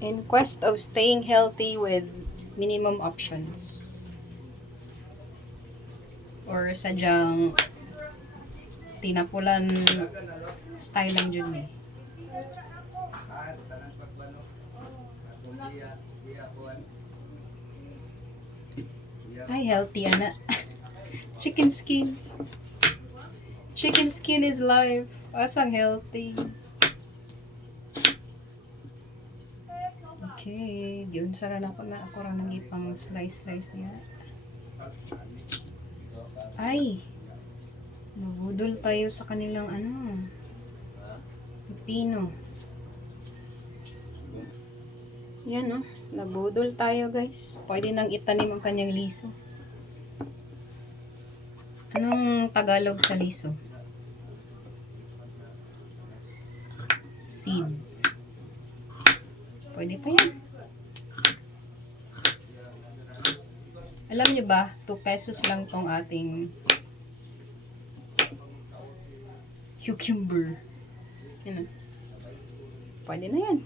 In quest of staying healthy with minimum options. Or sadyang tinapulan style lang dyan eh. Ay, healthy ana. Chicken skin. Chicken skin is life. Asang healthy. Okay, yun saran ako na ako ra nang ipang slice niya. Ay, nabudol tayo sa kanilang pino. Yan oh, nabudol tayo guys. Pwede nang itanim ang kanyang liso. Anong Tagalog sa liso? Seed. Pwede pa yan. Alam nyo ba, 2 pesos lang tong ating cucumber. Yan. Pwede na yan.